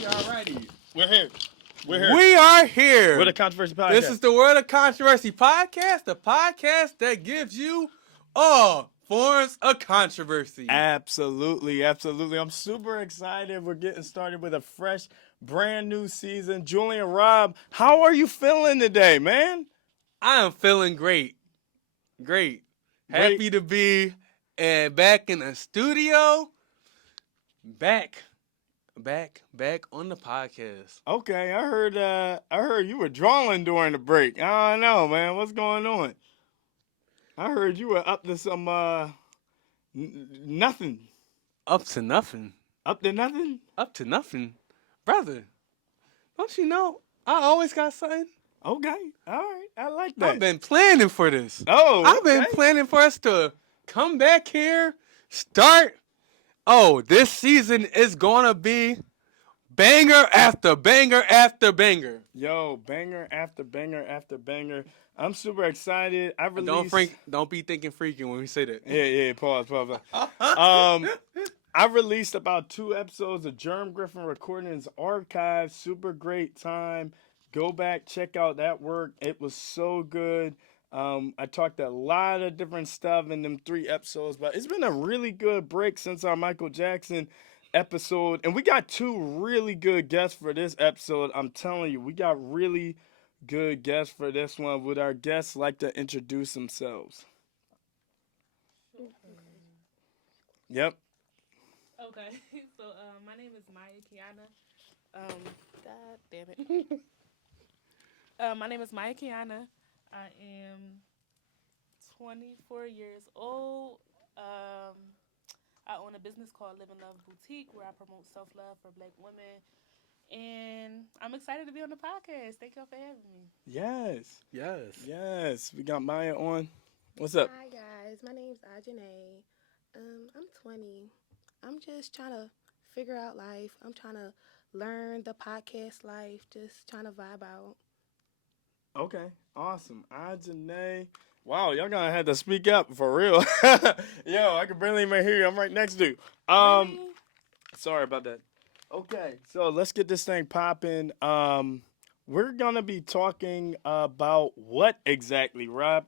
Alrighty. We're here. We're here. We are here. We're the Controversy Podcast. This is the Word of Controversy podcast, the podcast that gives you all forms of controversy. Absolutely, absolutely. I'm super excited. We're getting started with a fresh, brand new season. Julian, Rob, how are you feeling today, man? I am feeling great. Great. Happy to be back in the studio. Back on the podcast. Okay, I heard you were drawing during the break. I don't know, man. What's going on? I heard you were up to some nothing. Up to nothing. Up to nothing? Up to nothing. Brother, don't you know I always got something? Okay. All right. I like that. I've been planning for this. Oh, I've been planning for us to come back here, start. Oh, this season is going to be banger after banger after banger. Yo, banger after banger after banger. I'm super excited. I released... Don't be thinking freaking when we say that. Yeah. Pause. I released about 2 episodes of Germ Griffin Recordings Archive. Super great time. Go back, check out that work. It was so good. I talked a lot of different stuff in them 3 episodes, but it's been a really good break since our Michael Jackson episode. And we got 2 really good guests for this episode. I'm telling you, we got really good guests for this one. Would our guests like to introduce themselves? Yep. Okay, so my name is Maya Kiana. God damn it. My name is Maya Kiana. I am 24 years old. I own a business called Live and Love Boutique where I promote self-love for Black women. And I'm excited to be on the podcast. Thank y'all for having me. Yes. We got Maya on. What's up? Hi, guys. My name's Ajanae. I'm 20. I'm just trying to figure out life. I'm trying to learn the podcast life, just trying to vibe out. Okay, awesome. Ajanae. Wow, y'all gonna have to speak up for real. Yo, I can barely even hear you. I'm right next to you. Really? Sorry about that. Okay, so let's get this thing popping. We're gonna be talking about what exactly, Rob?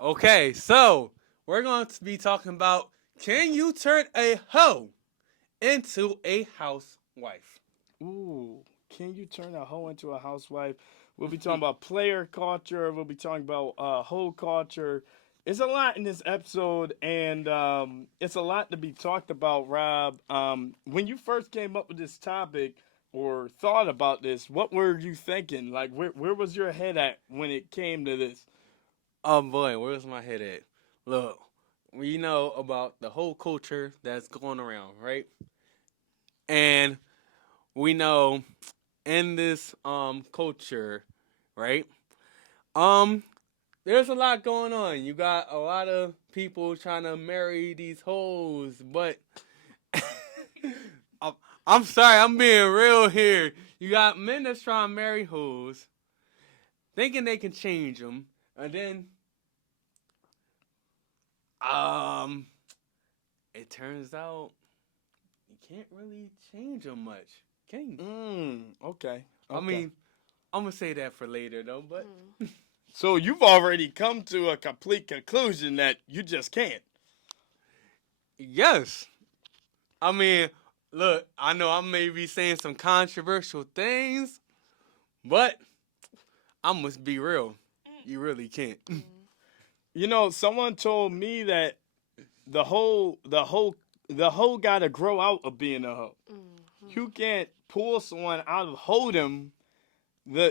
Okay, so we're going to be talking about, can you turn a hoe into a housewife? Ooh, can you turn a hoe into a housewife? We'll be talking about player culture. We'll be talking about hoe culture. It's a lot in this episode, and it's a lot to be talked about, Rob. When you first came up with this topic or thought about this, what were you thinking? Like, where was your head at when it came to this? Oh boy, where's my head at? Look, we know about the whole culture that's going around, right? And we know in this culture, right? There's a lot going on. You got a lot of people trying to marry these hoes, but I'm sorry, I'm being real here. You got men that's trying to marry hoes, thinking they can change them, and then it turns out you can't really change them much, can you? Okay. I mean, I'm gonna say that for later though, but So you've already come to a complete conclusion that you just can't. yes. I mean, look, I know I may be saying some controversial things, but I must be real. You really can't. You know, someone told me that the whole gotta grow out of being a hoe. You can't pull someone out of hold'em.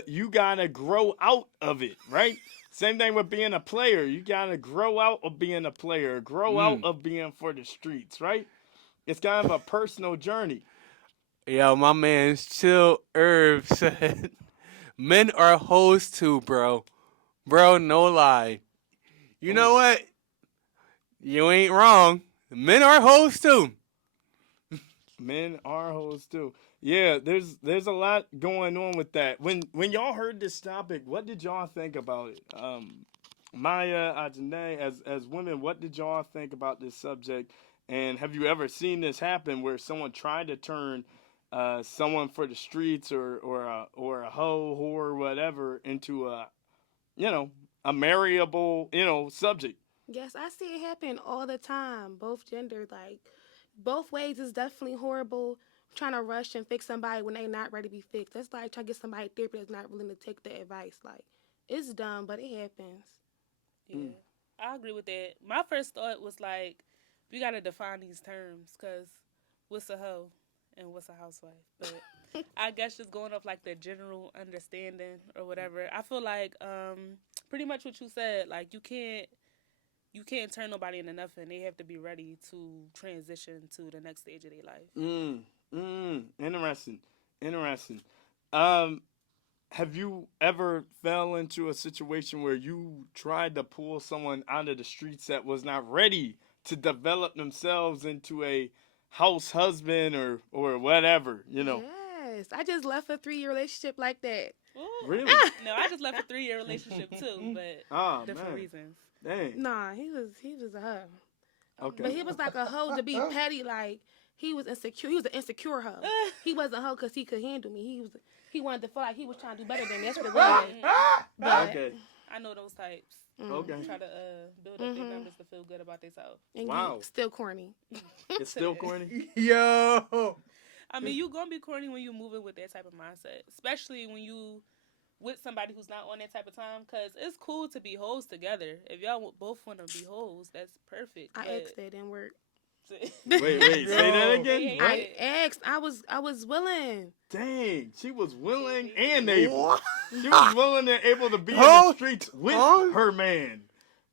You gotta grow out of it, right? Same thing with being a player. You gotta grow out of being a player, grow out of being for the streets, right? It's kind of a personal journey. Yo, my man Chill Herb said, men are hoes too, bro. Bro, no lie. You know what? You ain't wrong. Men are hoes too. Men are hoes too. Yeah, there's a lot going on with that. When y'all heard this topic, what did y'all think about it? Maya, Ajanae, as women, what did y'all think about this subject? And have you ever seen this happen where someone tried to turn someone for the streets or a hoe, whore, whatever into a you know a marriable subject. Yes, I see it happen all the time. Both genders, like both ways, is definitely horrible. Trying to rush and fix somebody when they not ready to be fixed. That's like trying to get somebody therapy that's not willing to take the advice. Like it's dumb, but it happens. Yeah, I agree with that. My first thought was like, we gotta define these terms because what's a hoe and what's a housewife? But I guess just going off like the general understanding or whatever, I feel like pretty much what you said. Like you can't turn nobody into nothing. They have to be ready to transition to the next stage of their life. Interesting. Interesting. Um, have you ever fell into a situation where you tried to pull someone out of the streets that was not ready to develop themselves into a house husband or whatever? Yes, I just left a 3-year relationship like that. Ooh. Really? No, I just left a 3-year relationship too, but Oh different man. reasons. Dang. Nah, he was a hoe, Okay. but he was like a hoe to be petty. Like he was insecure. He was an insecure hoe. He wasn't a hoe because he could handle me. He wanted to feel like he was trying to do better than me. That's what it was. But Okay. I know those types. Okay. Try to build up their numbers to feel good about themselves. and Wow. you still corny. It's still corny. Yo. I mean, you gonna be corny when you moving with that type of mindset, especially when you with somebody who's not on that type of time. Cause it's cool to be hoes together. If y'all both want to be hoes, that's perfect. I but- asked that, didn't work. Wait. Say that again. Yeah. What? I asked. I was willing. Dang, she was willing and able. What? She was willing and able to be in the Huh? streets with Huh? her man.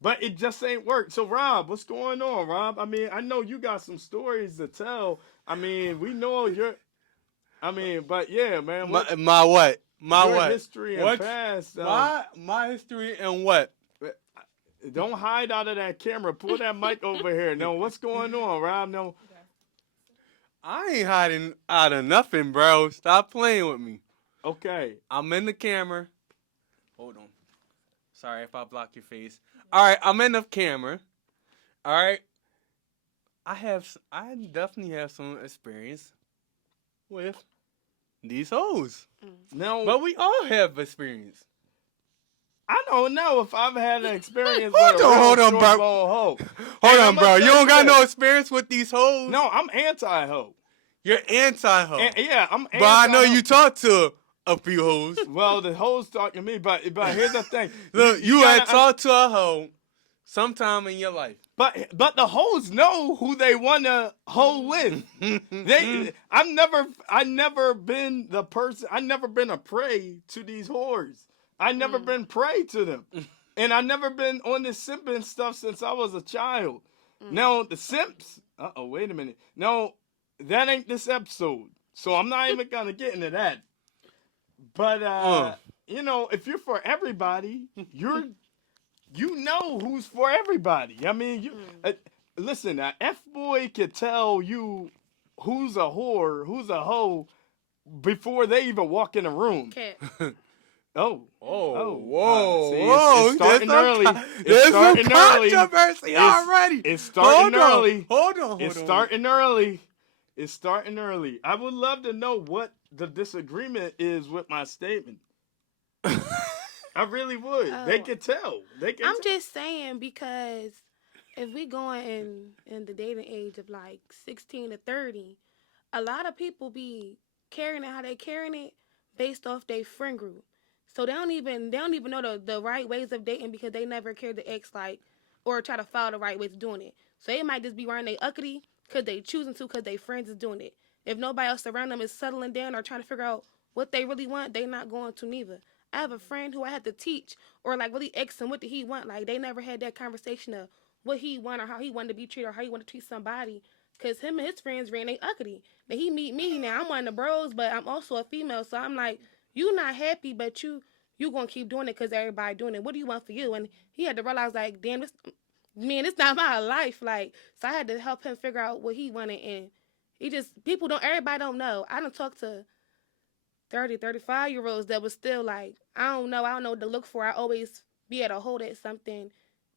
But it just ain't worked. So, Rob, what's going on, Rob? I mean, I know you got some stories to tell. I mean, we know you're. I mean, but yeah, man. My what? My your what? history and What? past. My history and what? Don't hide out of that camera. Pull that mic over here. No, what's going on, Rob? No. I ain't hiding out of nothing, bro. Stop playing with me. Okay. I'm in the camera. Hold on. Sorry if I block your face. All right, I'm in the camera. All right. I definitely have some experience with these hoes. No. But we all have experience. I don't know if I've had an experience Hold with a on, real hold on, short bro. bone hoe. Hold And on, I'm bro. gonna You tell don't got this. no experience with these hoes? No, I'm anti-hoe. You're anti-hoe. Yeah, I'm anti-hoe. But I know you talk to a few hoes. Well, the hoes talking to me, but here's the thing. Look, you had gotta- talked to a hoe sometime in your life. But the hoes know who they want to hoe with. I never been the person. I never been a prey to these whores. I never been prey to them, and I never been on this simping stuff since I was a child. Now the simps. Wait a minute. No, that ain't this episode, so I'm not even gonna get into that. But if you're for everybody, you know who's for everybody. I mean, listen, an F-boy could tell you who's a whore, who's a hoe, before they even walk in the room. Cat. Oh. Whoa. See, Whoa. it's starting early. There's It's some starting early. controversy already. It's starting early. Hold on. It's starting early. It's starting early. I would love to know what the disagreement is with my statement. I really would. They Oh. could tell. I'm just saying because if we going in the dating age of like 16 to 30, a lot of people be carrying it how they carrying it based off their friend group. So they don't even know the right ways of dating because they never cared to X like or try to follow the right ways of doing it. So they might just be running their uppity because they choosing to because their friends is doing it. If nobody else around them is settling down or trying to figure out what they really want, they not going to neither. I have a friend who I had to teach or like really ask him what did he want. Like they never had that conversation of what he want or how he wanted to be treated or how he wanted to treat somebody. Cause him and his friends ran they uppity. Then he meet me now. I'm one of the bros, but I'm also a female. So I'm like, you not happy, but you gonna keep doing it because everybody doing it. What do you want for you? And he had to realize like, damn, it's not my life. Like, so I had to help him figure out what he wanted. And everybody don't know. I don't talk to 30, 35-year-olds that was still like, I don't know what to look for. I always be able to hold at something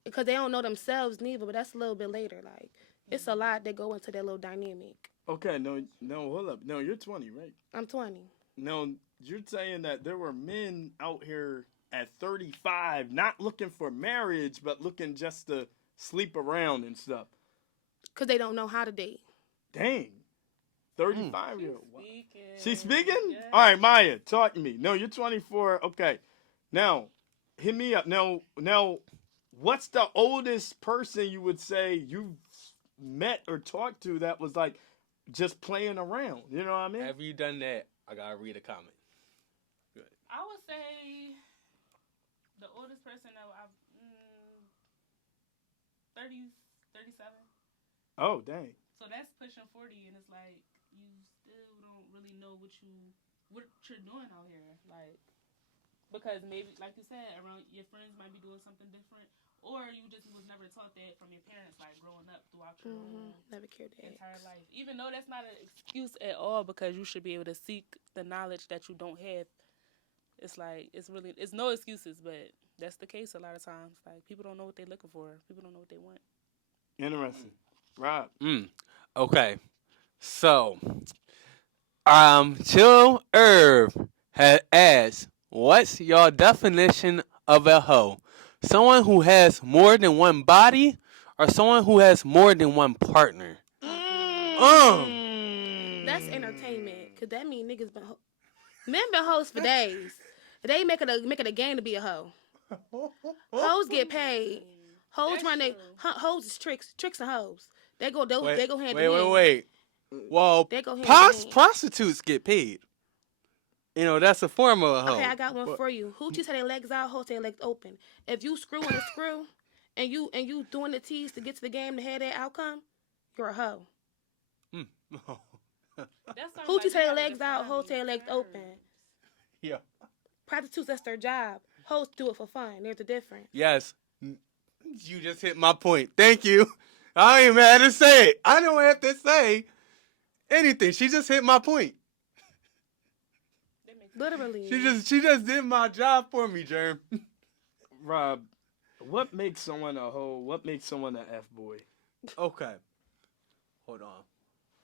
because they don't know themselves neither, but that's a little bit later. Like, it's a lot that go into that little dynamic. Okay, no, hold up. No, you're 20, right? I'm 20. No, you're saying that there were men out here at 35 not looking for marriage, but looking just to sleep around and stuff. Because they don't know how to date. Dang. 35 year old. Speaking. She's speaking? Yeah. All right, Maya, talk to me. No, you're 24. Okay. Now, hit me up. Now, what's the oldest person you would say you met or talked to that was like just playing around? You know what I mean? Have you done that? I gotta read a comment. I would say the oldest person that I've 30, 37. Oh, dang. So that's pushing 40, and it's like you still don't really know what you're doing out here, like because maybe, like you said, around your friends might be doing something different, or you just was never taught that from your parents, like growing up throughout your Never cared to entire ask. life. Even though that's not an excuse at all, because you should be able to seek the knowledge that you don't have. It's like it's no excuses, but that's the case a lot of times. Like people don't know what they're looking for. People don't know what they want. Interesting. Rob. Okay. So, Chill Herb has asked, what's your definition of a hoe? Someone who has more than one body or someone who has more than one partner? That's entertainment. Because that mean niggas been... Men been hoes for days. They make it a game to be a hoe. Hoes get paid. Hoes That's run they... true. Hoes is tricks and hoes. They go hand Wait, in hand. wait. Well, They go hand in hand. prostitutes get paid. You know, that's a form of a hoe. Okay, I got one for you. Hoochies have their legs out, hoes have their legs open. If you screw in a screw and you doing the tease to get to the game to have that outcome, you're a hoe. Hoochies have their legs out, hoes have their legs open. Yeah. Prostitutes, that's their job. Hoes do it for fun. There's a difference. Yes. You just hit my point. Thank you. I ain't mad to say it. I don't have to say anything. She just hit my point. Literally. She just did my job for me, Germ. Rob, what makes someone a hoe? What makes someone an F-boy? Okay. Hold on.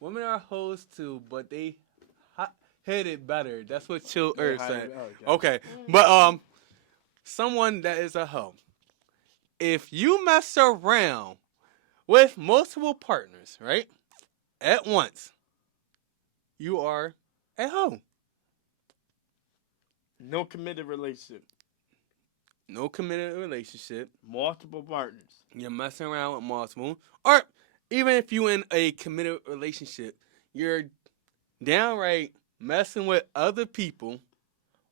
Women are hoes too, but they hit it better. That's what Chill Earth said. Okay. But someone that is a hoe. If you mess around with multiple partners, right? At once, you are a hoe. No committed relationship. No committed relationship. Multiple partners. You're messing around with multiple. Or even if you in a committed relationship, you're downright messing with other people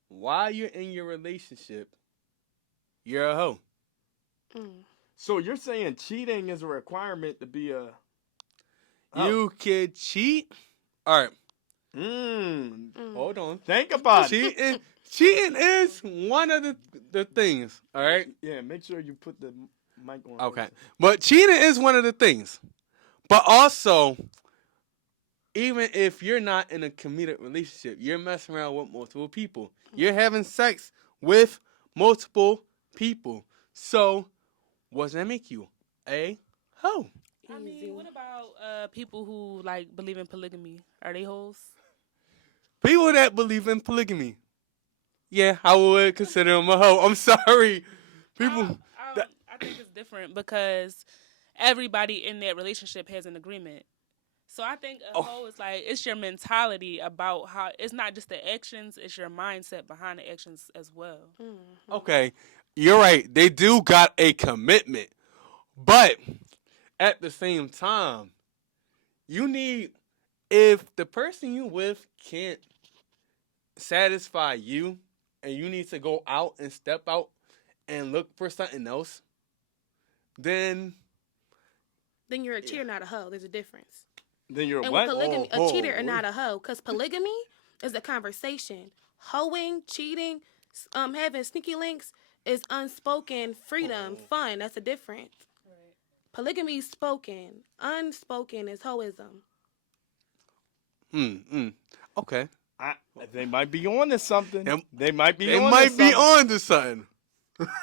while you're in your relationship. You're a hoe. So you're saying cheating is a requirement to be a... You could cheat. All right. Hold on. Think about it. Cheating is one of the things. All right. Yeah, make sure you put the mic on. Okay. But cheating is one of the things. But also, even if you're not in a committed relationship, you're messing around with multiple people. You're having sex with multiple people. So, what does that make you? A hoe. I mean, what about people who like believe in polygamy? Are they hoes? People that believe in polygamy. Yeah, I would consider them a hoe. I'm sorry. People. I think it's different because everybody in that relationship has an agreement. So I think a hoe is like, it's your mentality about how, it's not just the actions, it's your mindset behind the actions as well. Okay, you're right. They do got a commitment. But at the same time, you need, if the person you with can't satisfy you and you need to go out and step out and look for something else, then you're a cheater, not a hoe. There's a difference. Then you're and what? Polygamy, a cheater and not a hoe. Because polygamy is a conversation. Hoeing, cheating, having sneaky links is unspoken freedom, fun. That's a difference. Right. Polygamy is spoken. Unspoken is hoism. Okay. They might be on to something. They might be on to something.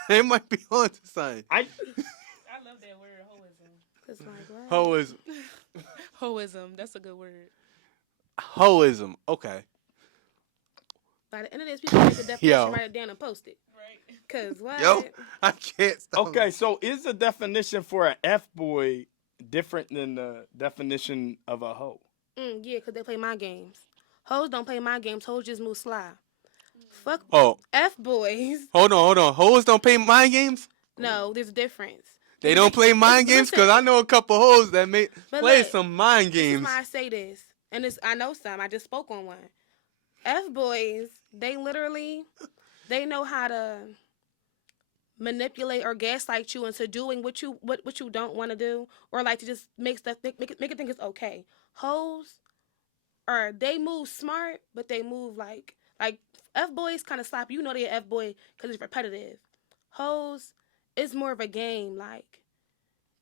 They might be on to something. I love that word, hoism. It's like, what? Hoism. Hoism. That's a good word. Hoism. Okay. By the end of this, we gonna make the definition, Yo. write it down, and post it. Right. Cause what? Yo, I can't stop. Okay, so is the definition for an F boy different than the definition of a hoe? Yeah, cause they play my games. Hoes don't play my games. Hoes just move sly. Fuck Oh, F boys. hold on. Hoes don't play mind games? No, there's a difference. They don't play mind games? Because I know a couple hoes that But play look, some mind This is games. why I say this, and I know some. I just spoke on one. F boys, they know how to manipulate or gaslight you into doing what you don't want to do, or like to just make stuff make it think it's okay. Hoes, or they move smart, but they move like F boys kind of slap. You know they're F boy because it's repetitive. Hoes, it's more of a game. Like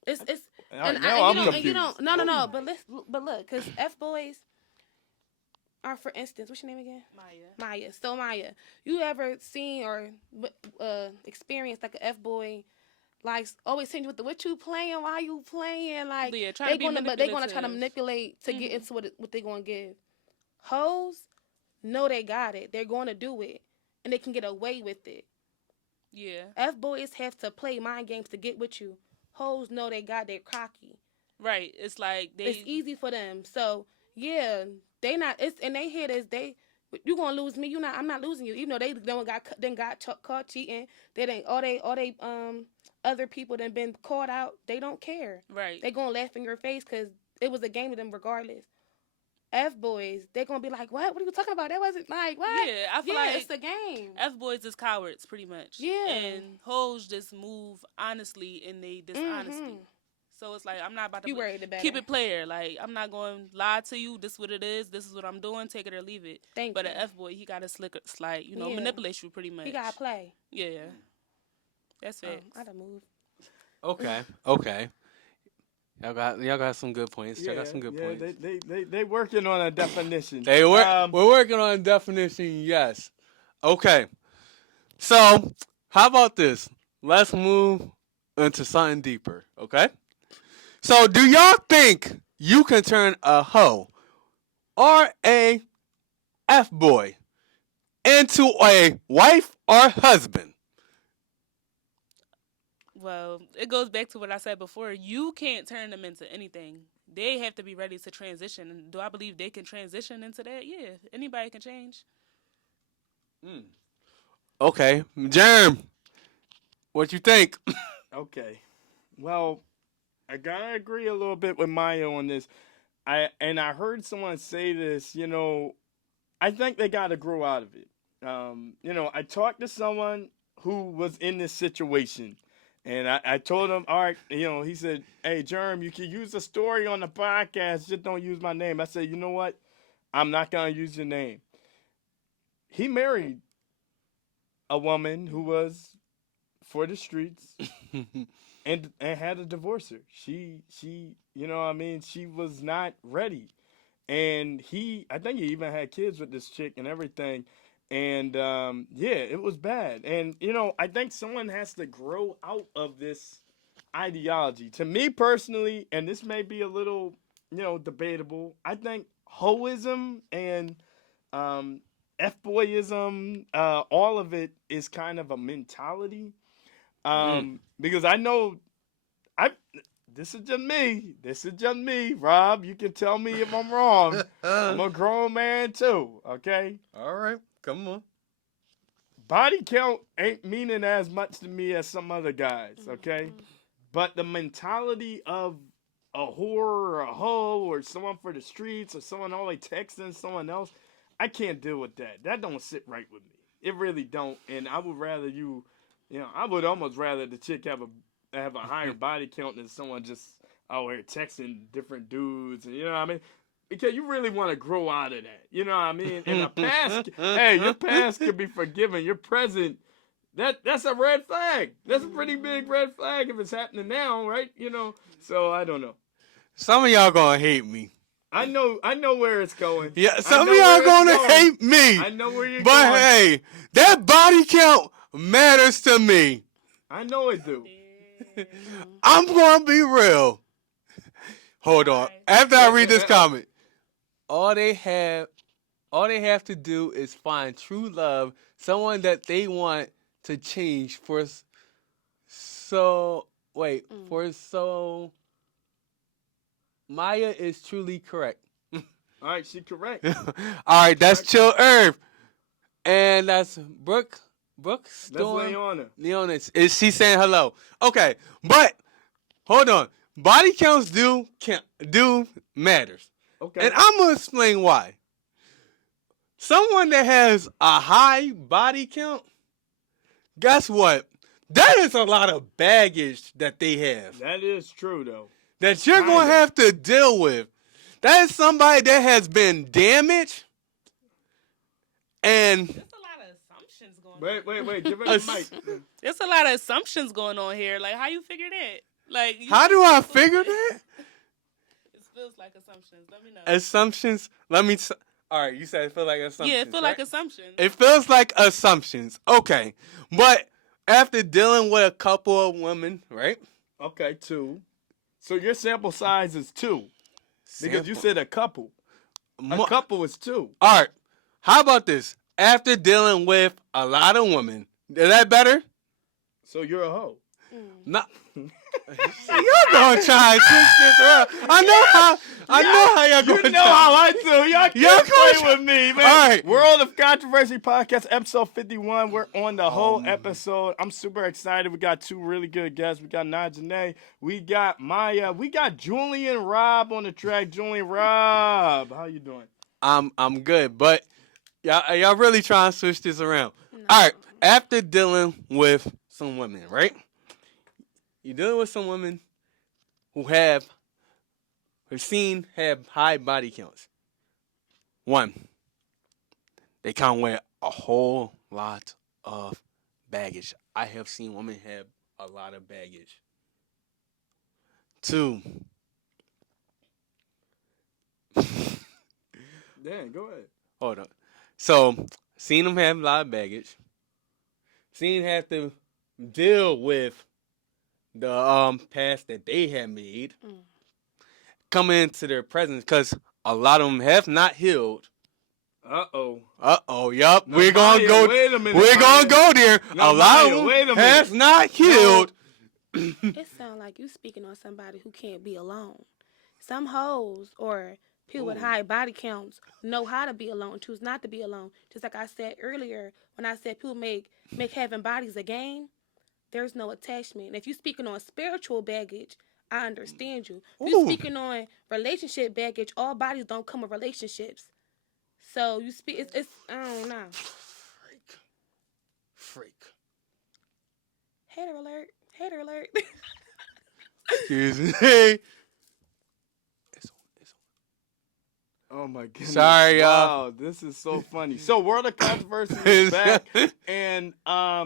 it's and Now I'm you confused. don't no. But look, because F boys are, for instance, what's your name again? Maya. So Maya, you ever seen or experienced like an F boy? Like always saying with the what you playing, why you playing, like Yeah, they gonna try to manipulate to get into what they gonna give. Hoes know they got it. They're gonna do it, and they can get away with it. Yeah. F boys have to play mind games to get with you. Hoes know they got their cocky. Right. It's like It's easy for them. So yeah, they not. It's and they hear this. You gonna lose me. I'm not losing you. Even though they got caught cheating. They didn't. All they other people that been caught out. They don't care. Right. They gonna laugh in your face because it was a game to them regardless. F boys, they gonna be like, what? What are you talking about? That wasn't like what? Yeah, I feel like it's a game. F boys is cowards, pretty much. Yeah. And hoes just move honestly in they dishonesty. Mhm. So it's like I'm not about to You worried about keep it player. Like I'm not going to lie to you. This is what it is. This is what I'm doing. Take it or leave it. But an F boy, he got to slide, Yeah. manipulate you pretty much. You gotta play. Yeah. That's it. I done moved. Okay. Y'all got some good points. Y'all got some good points. They working on a definition. We're working on a definition, yes. Okay. So, how about this? Let's move into something deeper, okay? So, do y'all think you can turn a hoe or a F-boy into a wife or husband? Well, it goes back to what I said before. You can't turn them into anything. They have to be ready to transition. And do I believe they can transition into that? Yeah, anybody can change. Okay. Germ, what you think? Okay. Well, I gotta agree a little bit with Maya on this. I heard someone say this. I think they gotta grow out of it. I talked to someone who was in this situation. And I told him, all right, he said, hey, Germ, you can use the story on the podcast, just don't use my name. I said, you know what? I'm not going to use your name. He married a woman who was for the streets and had to divorce her. She she was not ready. And I think he even had kids with this chick and everything. And, it was bad. And, I think someone has to grow out of this ideology. To me personally, and this may be a little, debatable, I think hoism and F-boyism, all of it is kind of a mentality. Because I know, this is just me, Rob. You can tell me if I'm wrong. I'm a grown man too, okay? All right. Come on. Body count ain't meaning as much to me as some other guys, okay? But the mentality of a whore or a hoe or someone for the streets or someone always texting someone else, I can't deal with that. That don't sit right with me. It really don't. And I would rather I would almost rather the chick have a higher body count than someone just out here texting different dudes. And you know what I mean? Because you really want to grow out of that. You know what I mean? In the past, hey, your past could be forgiven. Your present, that's a red flag. That's a pretty big red flag if it's happening now, right? So I don't know. Some of y'all gonna hate me. I know where it's going. Yeah, some of y'all gonna hate me. I know where you're but going. Hey, that body count matters to me. I know it do. I'm gonna be real. Hold on. Why? After I read this comment, all they have to do is find true love, someone that they want to change for. So wait, for so Maya is truly correct. All right, she correct. All right, that's Chill Herb, and that's Brooke. That's Storm. Leona. Leona is she saying hello? Okay, but hold on. Body counts do matters, Okay. and I'm gonna explain why. Someone that has a high body count, guess what? That is a lot of baggage that they have That is true, though. that you're going to have to deal with. That is somebody that has been damaged and There's a lot of assumptions going on. Wait. Give her the mic. There's a lot of assumptions going on here. Like, how you figure that? Like, how do I figure that? It feels like assumptions. Let me know. Assumptions. All right, you said it feels like assumptions. Yeah, it feels like assumptions. It feels like assumptions. Okay. But after dealing with a couple of women, right? Okay, 2. So your sample size is 2. Because you said a couple. A couple is 2. All right. How about this? After dealing with a lot of women, is that better? So you're a hoe. No. Y'all gonna try and twist this around. I know how y'all gonna You know how I do. Y'all can't play with me, man. All right. World of Controversy podcast, episode 51. We're on the whole episode. I'm super excited. We got 2 really good guests. We got Ajanae. We got Maya. We got Julian Rob on the track. Julian Rob, how you doing? I'm good, but y'all really trying to switch this around. No. All right. After dealing with some women, right? You're dealing with some women who have high body counts. 1, they come with a whole lot of baggage. I have seen women have a lot of baggage. 2, Dan, go ahead. hold on. So, seen them have a lot of baggage. Seen have to deal with the past that they have made coming into their presence because a lot of them have not healed. Yup. No, We're gonna Maya, go. wait a minute, We're gonna Maya. go there. No, a lot Maya, of wait a them has minute. not healed. It sounds like you speaking on somebody who can't be alone. Some hoes or people with high body counts know how to be alone, choose not to be alone. Just like I said earlier, when I said people make having bodies a game, there's no attachment. And if you're speaking on spiritual baggage, I understand you. If you're speaking on relationship baggage, all bodies don't come with relationships. So you speak, it's I don't know. Freak. Hater alert. Hater alert. Excuse me. Oh my goodness. Sorry, y'all. Wow, this is so funny. So World of Controversy is back. And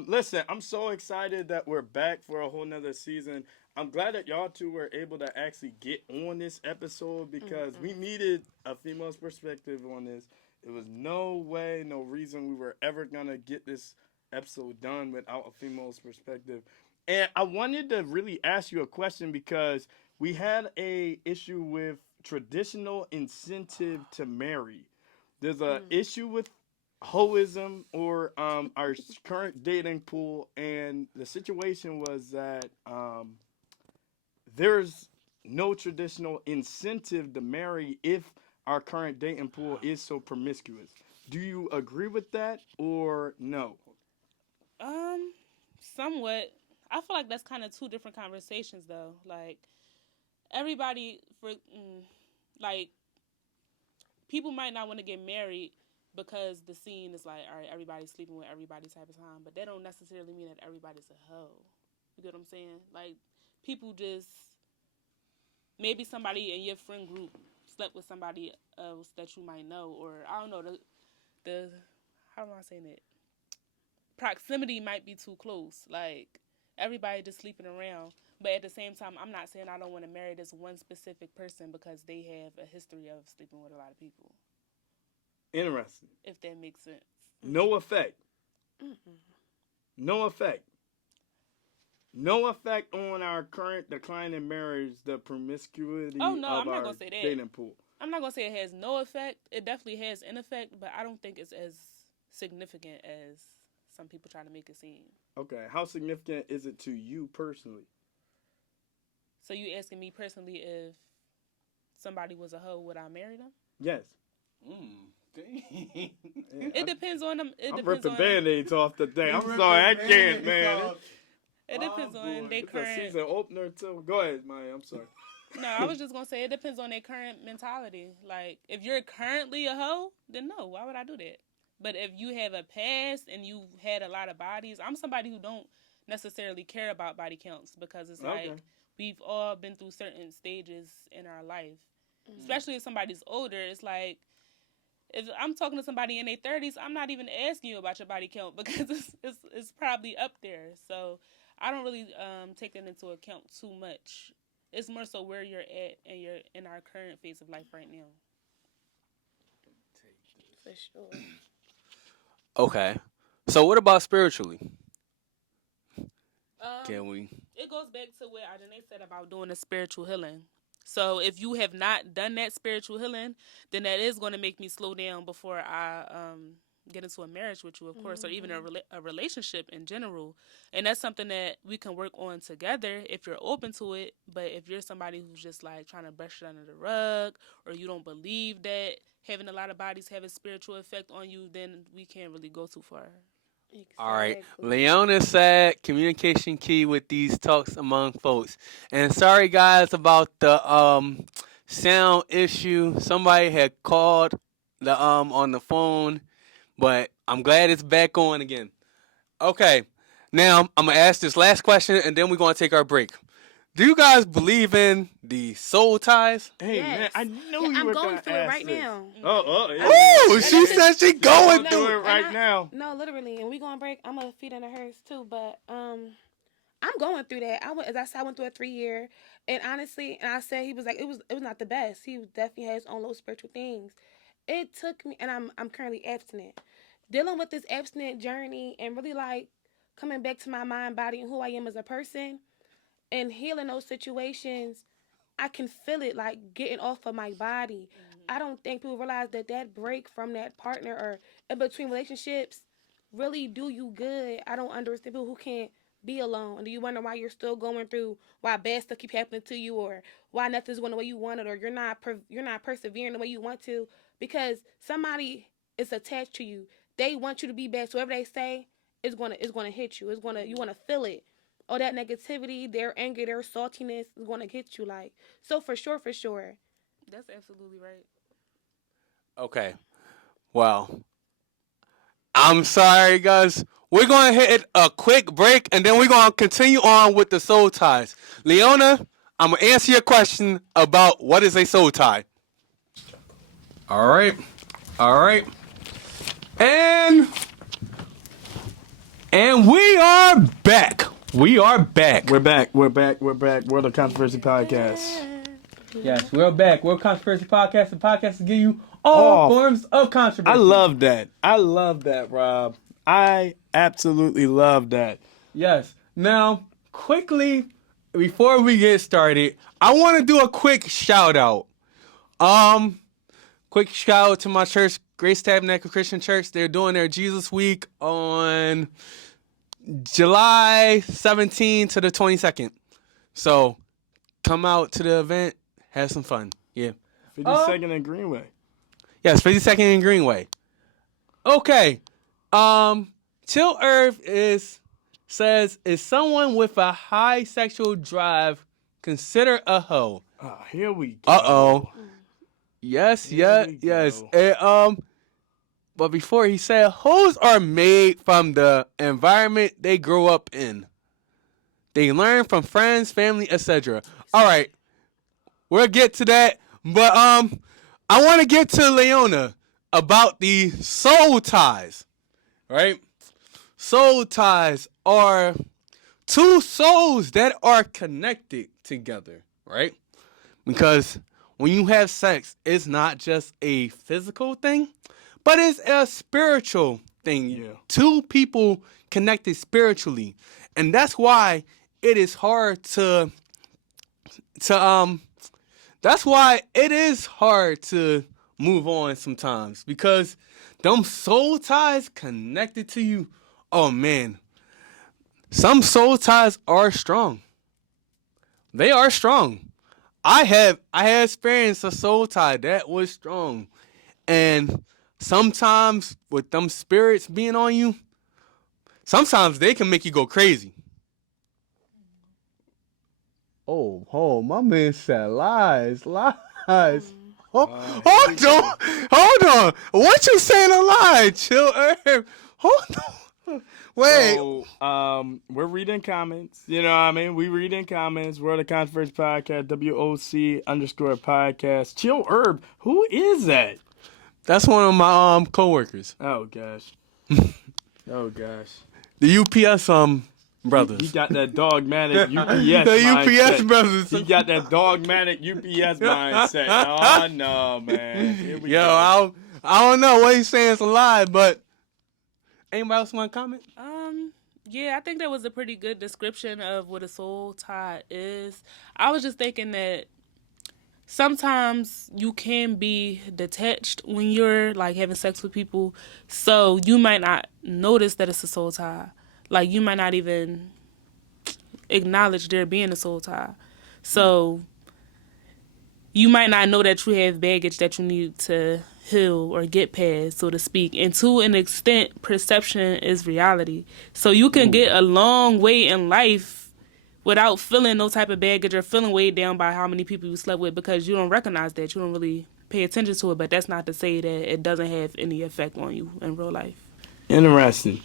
listen, I'm so excited that we're back for a whole nother season. I'm glad that y'all 2 were able to actually get on this episode because we needed a female's perspective on this. There was no way, no reason we were ever gonna get this episode done without a female's perspective. And I wanted to really ask you a question because we had a issue with traditional incentive to marry. There's a issue with hoism or our current dating pool, and the situation was that there's no traditional incentive to marry if our current dating pool is so promiscuous. Do you agree with that or no? Somewhat. I feel like that's kind of 2 different conversations, though. Like, everybody, like, people might not want to get married because the scene is like, all right, everybody's sleeping with everybody type of time, but that don't necessarily mean that everybody's a hoe. You get what I'm saying? Like, people just, maybe somebody in your friend group slept with somebody else that you might know, or I don't know, the how am I saying it? Proximity might be too close. Like, everybody just sleeping around. But at the same time, I'm not saying I don't want to marry this one specific person because they have a history of sleeping with a lot of people. Interesting. If that makes sense. No effect. No effect. No effect on our current decline in marriage, the promiscuity Oh, no, of I'm not our gonna say that. dating pool. I'm not gonna say it has no effect. It definitely has an effect, but I don't think it's as significant as some people try to make it seem. Okay, how significant is it to you personally? So you asking me personally if somebody was a hoe, would I marry them? Yes. Dang. Yeah, It depends on them. I'm ripping band-aids off the thing. I'm sorry, I can't, man. It depends on their It's a current. season opener too. Go ahead, Maya. I'm sorry. No, I was just gonna say it depends on their current mentality. Like, if you're currently a hoe, then no, why would I do that? But if you have a past and you had a lot of bodies, I'm somebody who don't necessarily care about body counts because it's Okay. like we've all been through certain stages in our life. Especially if somebody's older, it's like if I'm talking to somebody in their 30s, I'm not even asking you about your body count because it's probably up there. So I don't really take that into account too much. It's more so where you're at and you're in our current phase of life right now. For sure. Okay. So what about spiritually? Can we? It goes back to what Ajanae said about doing a spiritual healing. So if you have not done that spiritual healing, then that is going to make me slow down before I get into a marriage with you, of course, or even a relationship in general. And that's something that we can work on together if you're open to it. But if you're somebody who's just like trying to brush it under the rug, or you don't believe that having a lot of bodies have a spiritual effect on you, then we can't really go too far. Exactly. All right. Leona said communication key with these talks among folks. And sorry guys about the sound issue. Somebody had called the on the phone, but I'm glad it's back on again. Okay. Now I'm gonna ask this last question and then we're gonna take our break. Do you guys believe in the soul ties? Hey man, Yes. I knew Yeah, you I'm were going gonna through it ask right this. now. Yeah. Oh, she said she going Do through it it. right now. No, literally, and we going to break. I'm gonna feed into hers too, but I'm going through that. As I said, I went through a 3 year, and honestly, and I said he was like it was not the best. He definitely had his own little spiritual things. It took me, and I'm currently abstinent, dealing with this abstinent journey, and really like coming back to my mind, body, and who I am as a person, and healing those situations. I can feel it like getting off of my body. I don't think people realize that break from that partner or in between relationships really do you good. I don't understand people who can't be alone. And do you wonder why you're still going through, why bad stuff keep happening to you, or why nothing's going the way you want it, or you're not persevering the way you want to? Because somebody is attached to you. They want you to be bad. So whatever they say is gonna hit you. You wanna feel it. All that negativity, their anger, their saltiness is gonna hit you like. So for sure, for sure. That's absolutely right. Okay. Well, I'm sorry, guys. We're going to hit a quick break, and then we're going to continue on with the soul ties. Leona, I'm going to answer your question about what is a soul tie. All right. All right. And we are back. We are back. We're back. We're back. We're back. We're the Controversy Podcast. Yes, we're back. We're Controversy Podcast. The podcast to give you all forms of controversy. I love that. I love that, Rob. I absolutely love that. Yes. Now, quickly, before we get started, I want to do a quick shout out. Quick shout out to my church, Grace Tabernacle Christian Church. They're doing their Jesus Week on July 17th to the 22nd. So, come out to the event, have some fun. Yeah. 52nd and Greenway. Yes, 52nd and Greenway. Okay. Chill Earth says, is someone with a high sexual drive considered a hoe? Oh, here we go. Uh-oh. Yes. Go. And, but before he said, hoes are made from the environment they grow up in. They learn from friends, family, etc. All right. We'll get to that. But I want to get to Leona about the soul ties. Right? Soul ties are two souls that are connected together, right? Because when you have sex, it's not just a physical thing, but it's a spiritual thing. Yeah. Two people connected spiritually. And that's why it is hard to that's why it is hard to move on sometimes because them soul ties connected to you. Oh man, some soul ties are strong. They are strong. I had experienced a soul tie that was strong, and sometimes with them spirits being on you, sometimes they can make you go crazy. Oh, my man said lies. Hold on. What you saying a lie? Chill, Herb. Hold on. Wait. So, we're reading comments. You know what I mean? We reading comments. World of Controversy Podcast, WOC_podcast. Chill Herb. Who is that? That's one of my coworkers. Oh, gosh. Oh, gosh. The UPS brothers. He got that dogmatic UPS The mindset. UPS brothers. He got that dogmatic UPS mindset. Oh, no, man. Here we Yo, go. I don't know what he's saying is a lie, but anybody else want to comment? Yeah, I think that was a pretty good description of what a soul tie is. I was just thinking that sometimes you can be detached when you're like having sex with people, so you might not notice that it's a soul tie. Like you might not even acknowledge there being a soul tie. So you might not know that you have baggage that you need to heal or get past, so to speak. And to an extent, perception is reality. So you can get a long way in life without feeling no type of baggage or feeling weighed down by how many people you slept with because you don't recognize that. You don't really pay attention to it, but that's not to say that it doesn't have any effect on you in real life. Interesting.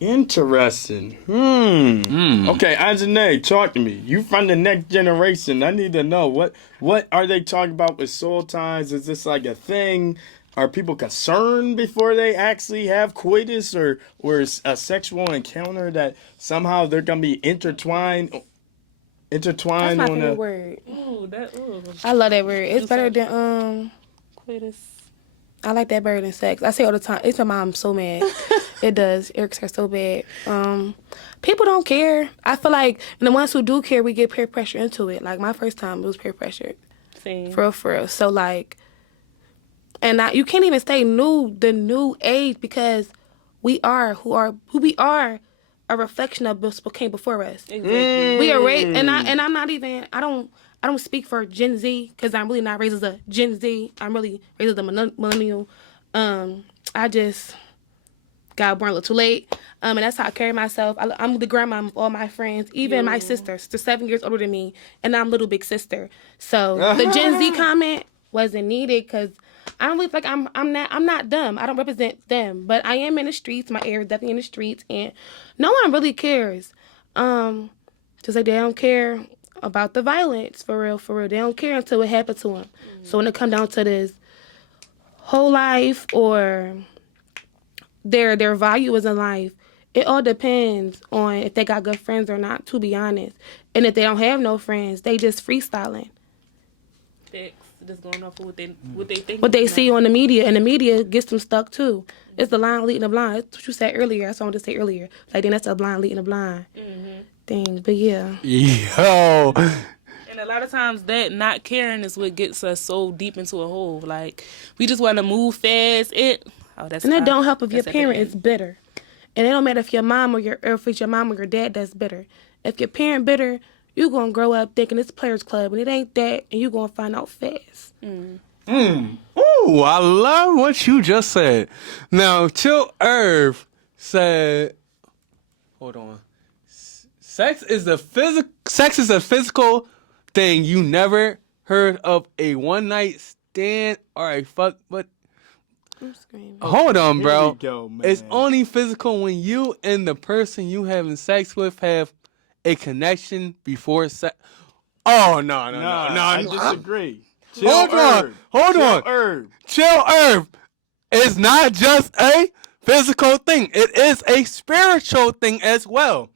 Interesting. Okay, Ajanae, talk to me. You from the next generation. I need to know what are they talking about with soul ties? Is this like a thing? Are people concerned before they actually have coitus or a sexual encounter that somehow they're gonna be intertwined That's my on favorite a word. Ooh, I love that word. It's better than coitus. I like that better than sex. I say all the time. It's my mom so mad. It does. It irks her so bad. People don't care. I feel like the ones who do care, we get peer pressure into it. Like my first time, it was peer pressure. Same. For real. So like, and you can't even say the new age because we are who we are a reflection of what came before us. Exactly. We are raised, and I'm not even. I don't speak for Gen Z because I'm really not raised as a Gen Z. I'm really raised as a millennial. I just got born a little too late, and that's how I carry myself. I'm the grandma of all my friends, even my sisters. They're 7 years older than me, and I'm little big sister. So the Gen Z comment wasn't needed because I don't believe like I'm not them. I don't represent them, but I am in the streets. My air is definitely in the streets, and no one really cares. Just like they don't care about the violence for real. They don't care until it happened to them. So when it come down to this whole life or their value is in life, it all depends on if they got good friends or not, to be honest. And if they don't have no friends, they just freestyling. Just going off of what they think. What they see on the media, and the media gets them stuck too. It's the line leading the blind. That's what you said earlier. That's what I wanted to say earlier. Like then that's a blind leading the blind thing. But yeah. Yo. And a lot of times that not caring is what gets us so deep into a hole. Like we just want to move fast. And that don't help if your parent is bitter. And it don't matter if your mom or if it's your mom or your dad that's bitter. If your parent bitter, you gonna grow up thinking it's Players Club, and it ain't that, and you gonna find out fast. Ooh, I love what you just said. Now, Chill Irv said, hold on. Sex is a physical thing. You never heard of a one night stand or a fuck, but I'm screaming. hold on, bro. Here we go, man. It's only physical when you and the person you having sex with have a connection before sex. Oh no! I disagree. Hold on. Chill Herb. It's not just a physical thing. It is a spiritual thing as well.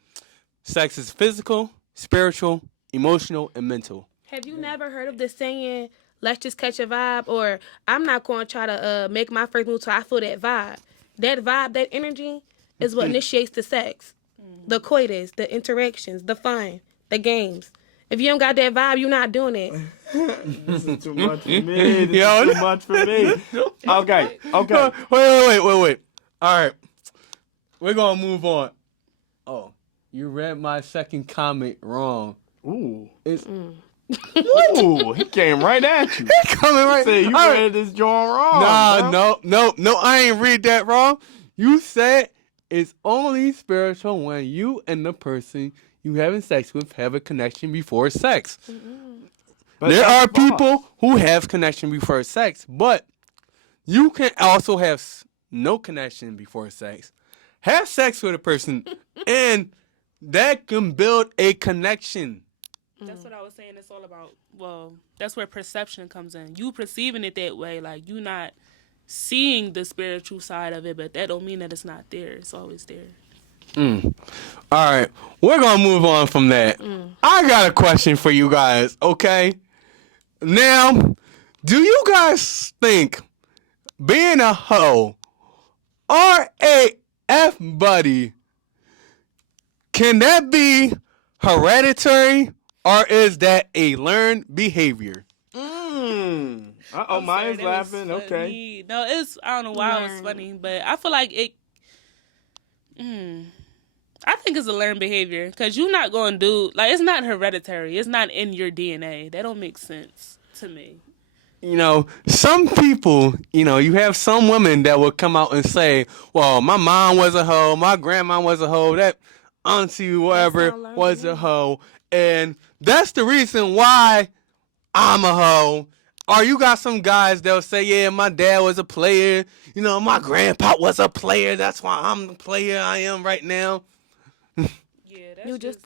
Sex is physical, spiritual, emotional, and mental. Have you never heard of the saying, let's just catch a vibe? Or I'm not going to try to make my first move till I feel that vibe. That vibe, that energy is what initiates the sex. the coitus, the interactions, the fun, the games. If you don't got that vibe, you're not doing it. This is too much for me. This Yo. is too much for me. Okay. Wait. All right. We're going to move on. Oh, you read my second comment wrong. Ooh. It's Ooh, he came right at you. coming right. Say you All right. read this joint wrong. No, I ain't read that wrong. You said it's only spiritual when you and the person you having sex with have a connection before sex. But There are that's false. people who have connection before sex, but you can also have no connection before sex. Have sex with a person, and that can build a connection. That's what I was saying. It's all about. Well, that's where perception comes in. You perceiving it that way, like you not seeing the spiritual side of it, but that don't mean that it's not there. It's always there. All right, we're gonna move on from that. I got a question for you guys. Okay, now, do you guys think being a hoe or a F buddy, can that be hereditary or is that a learned behavior? Uh-oh, I'm Maya's sorry, that was laughing. funny. Okay. No, I don't know why it was Learned. funny, but I feel like it. I think it's a learned behavior because you're not going to do like it's not hereditary. It's not in your DNA. That don't make sense to me. You know, some people, you have some women that will come out and say, well, my mom was a hoe, my grandma was a hoe, that auntie whatever not learned was a behavior. hoe, and that's the reason why I'm a hoe. Or you got some guys that'll say, yeah, my dad was a player, my grandpa was a player, that's why I'm the player I am right now. Yeah, that's You just,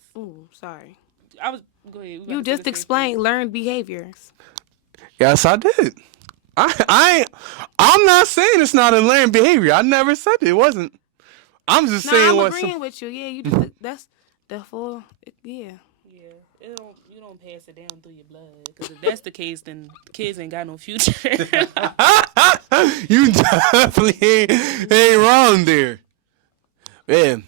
sorry. I was go ahead. We about You to say just the same explained learned behaviors. Yes, I did. I'm not saying it's not a learned behavior. I never said it wasn't. I'm just No, saying I'm what agreeing with you. Yeah, you just that's the full. Yeah. Yeah, you don't pass it down through your blood. Because if that's the case, then kids ain't got no future. You definitely ain't wrong there. Man,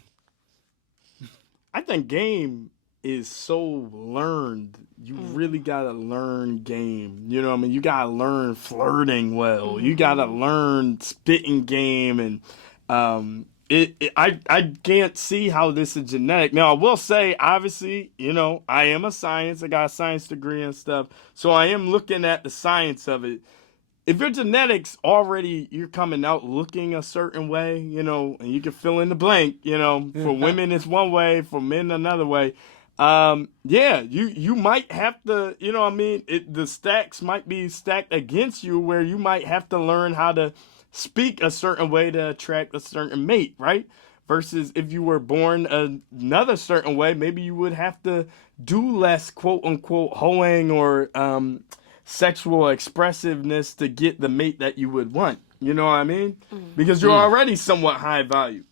I think game is so learned. You really gotta learn game. You know what I mean? You gotta learn flirting well. You gotta learn spitting game, and I can't see how this is genetic. Now I will say, obviously, I am a science. I got a science degree and stuff, so I am looking at the science of it. If your genetics already, you're coming out looking a certain way, and you can fill in the blank, for women it's one way, for men another way. Yeah, you might have to, the stacks might be stacked against you where you might have to learn how to speak a certain way to attract a certain mate, right? Versus if you were born another certain way, maybe you would have to do less quote unquote hoeing or sexual expressiveness to get the mate that you would want. You know what I mean? Because you're already somewhat high value.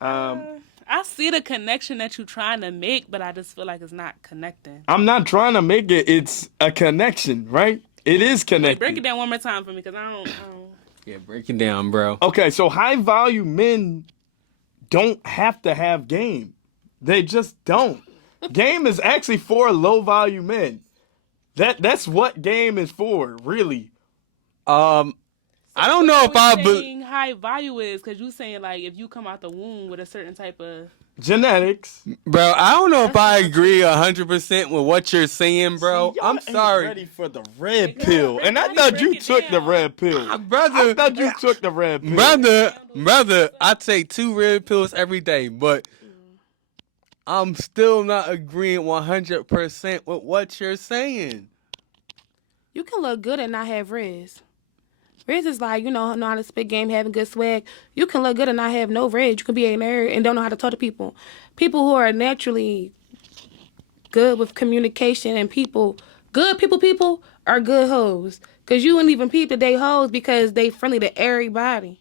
I see the connection that you're trying to make, but I just feel like it's not connecting. I'm not trying to make it. It's a connection, right? It is Wait, connected. break it down one more time for me, because I don't. yeah, break it down, bro. Okay, so high value men don't have to have game. They just don't. Game is actually for low value men. That's what game is for, really. I don't know if I saying high value is because you saying like if you come out the womb with a certain type of Genetics. bro, I don't know if I agree 100% with what you're saying, bro. See, y'all I'm ain't sorry. ready for the red Because pill, break- and I break thought you it took the down. red pill. Brother, I thought you took the red pill. brother, I take 2 red pills every day, but I'm still not agreeing 100% with what you're saying. You can look good and not have Riz. Riz is like, know how to spit game, having good swag. You can look good and not have no Riz. You can be a nerd and don't know how to talk to people. People who are naturally good with communication and good people are good hoes. Because you wouldn't even peep that they hoes because they friendly to everybody.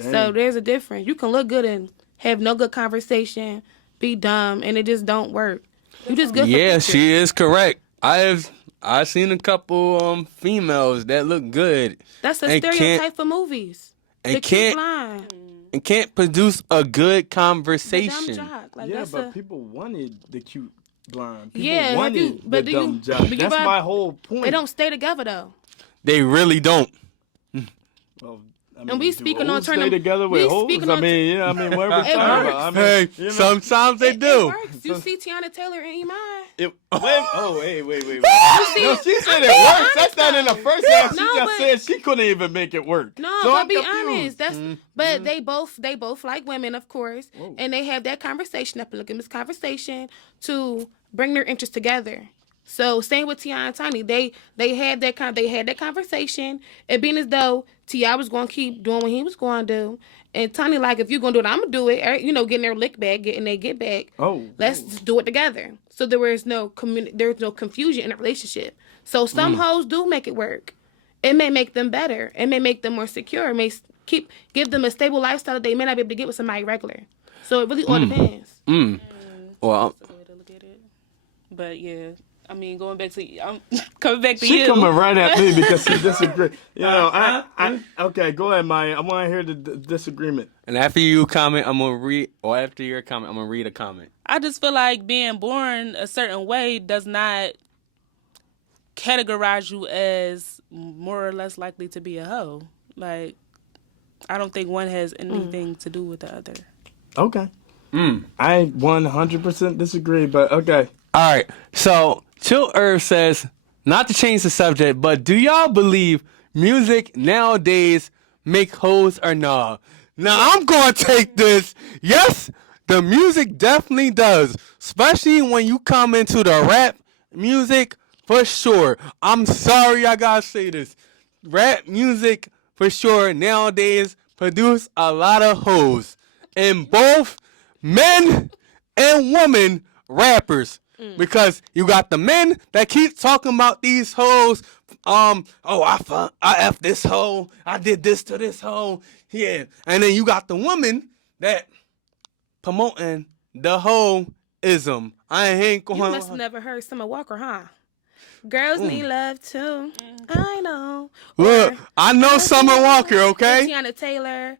So there's a difference. You can look good and have no good conversation, be dumb, and it just don't work. You just good for Yeah, pictures. she is correct. I've seen a couple females that look good That's a and can't- stereotype for movies. and The cute can't line. and can't produce a good The dumb conversation. jock. Like yeah, that's but a people wanted the cute blonde. People Yeah, have wanted you- but the do you- dumb jock. but you That's vibe- my whole point. they don't stay together though. They really don't. Well, I And we do speaking on hoes turn stay them- together with we hoes. speaking I on mean, yeah, I mean, what are we It talking works. about? I mean, Hey, you know, sometimes they It do. works. You see Tiana Taylor and Iman. wait. No, she said it works. That's not in the first half. She No, just but- said she couldn't even make it work. No, so but I'm be confused. honest. That's but they both like women, of course, Whoa. and they have that conversation, that polygamous conversation, to bring their interests together. So same with T.I. and Tiny, they had that conversation, and being as though T.I. was going to keep doing what he was going to do, and Tiny like, if you're going to do it, I'm going to do it. You know, getting their lick back, getting their get back. Let's just do it together. So there is no there's no confusion in a relationship. So some hoes do make it work. It may make them better. It may make them more secure. It may give them a stable lifestyle that they may not be able to get with somebody regular. So it really all depends. Well, That's the way to look at it. But yeah, I mean, going back to I'm coming back to She you. coming right at me because she disagree. You know, I okay, go ahead, Maya. I want to hear the disagreement. and after you comment, I'm gonna read. Or after your comment, I'm gonna read a comment. I just feel like being born a certain way does not categorize you as more or less likely to be a hoe. Like, I don't think one has anything to do with the other. Okay. I 100% disagree, but okay. All right. So Chill Earth says, not to change the subject, but do y'all believe music nowadays make hoes or nah? Now I'm gonna take this. Yes, the music definitely does, especially when you come into the rap music. For sure. I'm sorry I gotta say this. Rap music, for sure, nowadays produce a lot of hoes. And both men and women rappers. Because you got the men that keep talking about these hoes. I F this hoe. I did this to this hoe. Yeah. And then you got the women that promoting the hoe-ism. I ain't going You must have never heard Summer Walker, huh? Girls need love too. I know. Look, Or- I know Summer Walker, okay? Tiana Taylor,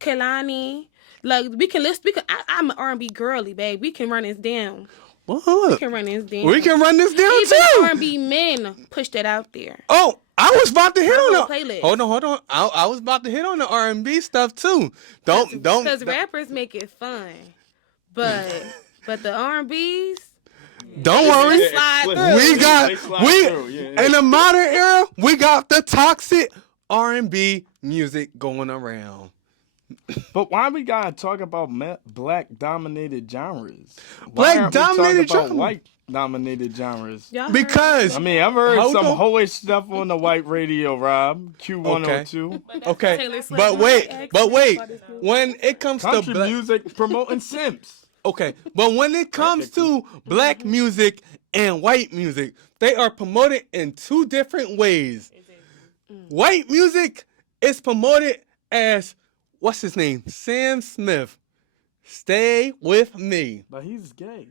Kehlani. Like we can list. I'm an R&B girly, babe. We can run this down. What? We can run this down. We can run this down Even too. R&B men push that out there. Oh, I was about to hit whole on the playlist. Hold on. I was about to hit on the R&B stuff too. Don't. Because rappers make it fun, but the R&Bs. Don't worry. They slide through. We got They slide through, yeah. in the modern era, we got the toxic R&B music going around. But why we gotta talk about black dominated genres? Black-dominated genres? White dominated genres. Y'all heard- Because I mean, I've heard Hold some on. hoish stuff on the white radio, Rob. Q102. okay, Taylor Swift but on wait, my ex but wait. about this new- When it comes to Country black, music promoting simps. okay, but when it comes to black music and white music, they are promoted in two different ways. White music is promoted as, what's his name? Sam Smith. Stay with me. But he's gay.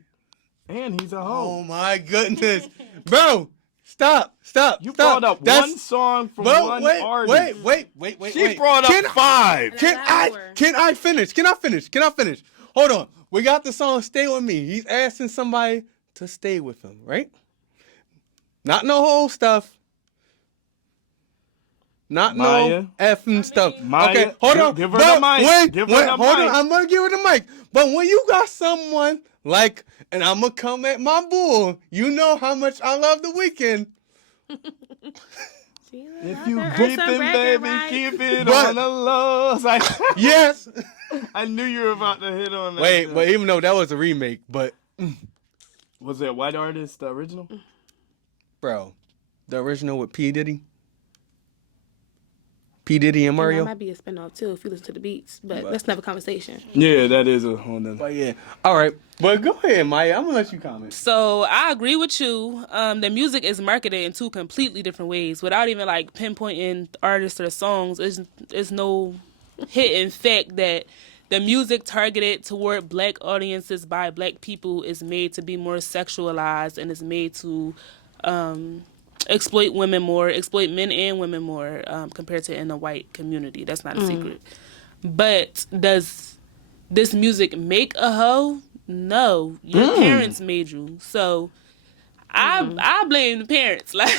And he's a Oh hoe. my goodness. Bro, stop. You stop. brought up That's- one song from Bro, one wait, artist. wait. She brought up five. Can I finish? Can I finish? Hold on. We got the song Stay With Me. He's asking somebody to stay with him, right? Not no whole stuff. Not Maya. no effing stuff. Maya, Okay, hold on. give her But the mic. wait, Give her wait, the hold mic. on. I'm gonna give her the mic. But when you got someone like, and I'm gonna come at my bull, you know how much I love The Weeknd. If you Arthur creeping, Bracken, baby, right? keep it But- on the low. It's like, Yes. I knew you were about to hit on that. Wait, shit. but even though that was a remake, but Was it a white artist, the original? bro, the original with P. Diddy. P. Diddy and That Mario. might be a spinoff too if you listen to the beats, but let's have a conversation. Yeah, that is a whole nother. But yeah. All right. But go ahead, Maya. I'm gonna let you comment. So I agree with you. The music is marketed in two completely different ways without even like pinpointing the artists or the songs. It's no hidden fact that the music targeted toward black audiences by black people is made to be more sexualized and is made to exploit women more, exploit men and women more compared to in the white community. That's not a secret. But does this music make a hoe? No, your parents made you. So I blame the parents. Like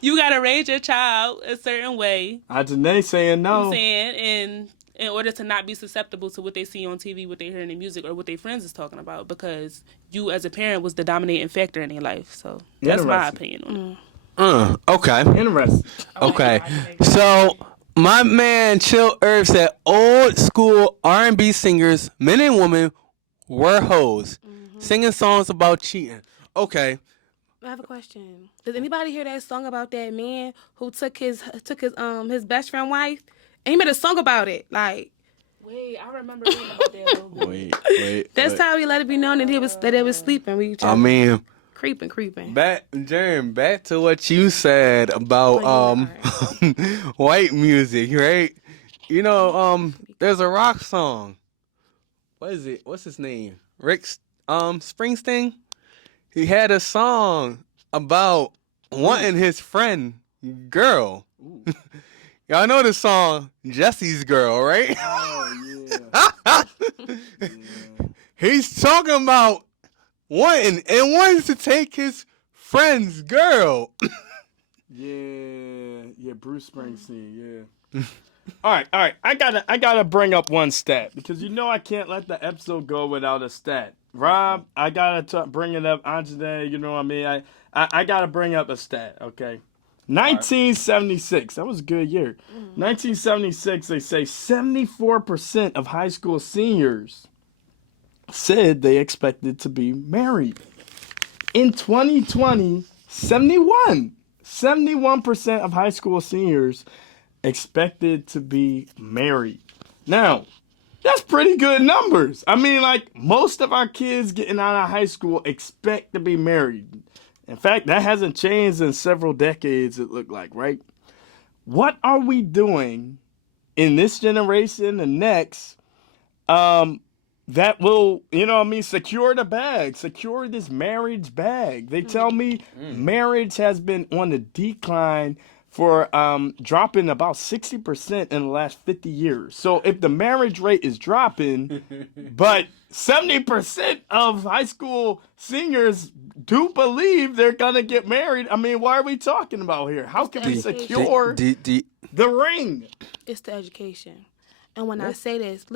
you gotta raise your child a certain way. Ajanae saying You know what I'm no. saying, and in order to not be susceptible to what they see on TV, what they hear in the music, or what their friends is talking about, because you as a parent was the dominating factor in their life. So that's my Interesting. opinion on it. Okay. Interesting. Okay. So my man Chill Herb said old school R&B singers, men and women, were hoes, singing songs about cheating. Okay. I have a question. Does anybody hear that song about that man who took his best friend wife and he made a song about it? Like, Wait, I remember reading about that a little bit. Wait. that's how he let it be known that they was sleeping with each other. I mean, creeping. back to what you said about white music, right? You know, there's a rock song. What is it? What's his name? Rick Springsteen. He had a song about wanting his friend girl. Y'all know the song Jesse's Girl, right? Oh yeah. He's talking about wanting to take his friend's girl. Yeah, Bruce Springsteen, yeah. All right. I gotta bring up one stat because you know I can't let the episode go without a stat. Rob, I gotta bring it up. Ajanae, you know what I mean? I gotta bring up a stat, okay? 1976, that was a good year. 1976, they say 74% of high school seniors said they expected to be married. In 2020, 71% of high school seniors expected to be married. Now, that's pretty good numbers. I mean, like, most of our kids getting out of high school expect to be married. In fact, that hasn't changed in several decades, it looked like, right? What are we doing in this generation and next that will, you know what I mean, secure the bag, secure this marriage bag? They tell me marriage has been on the decline for dropping about 60% in the last 50 years. So if the marriage rate is dropping, but 70% of high school seniors do believe they're going to get married, I mean, why are we talking about here? How can we secure the ring? It's the education. And when I say this,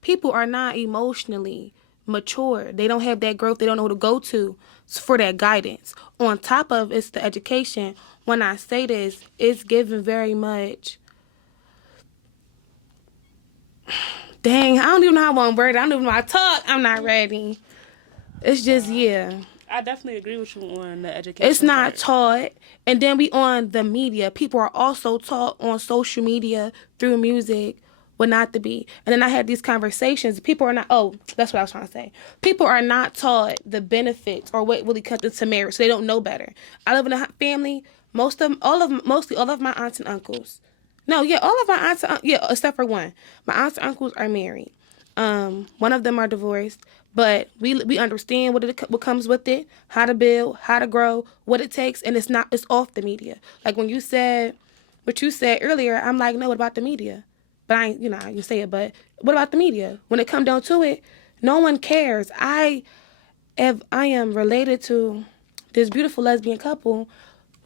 people are not emotionally mature. They don't have that growth. They don't know who to go to for that guidance. On top of it's the education. When I say this, it's given very much. Dang, I don't even know how I want to word it. I don't even know how to talk. I'm not ready. It's just, yeah. I definitely agree with you on the education. It's not taught. And then we on the media. People are also taught on social media through music what not to be. And then I had these conversations. People are not, that's what I was trying to say. People are not taught the benefits or what really comes into marriage, so they don't know better. I live in a family, mostly all of my aunts and uncles. All of my aunts, except for one. My aunts and uncles are married. One of them are divorced. But we understand what comes with it, how to build, how to grow, what it takes, and it's off the media. Like when you said what you said earlier, I'm like, no, what about the media? But I can say it, but what about the media? When it comes down to it, no one cares. I am related to this beautiful lesbian couple.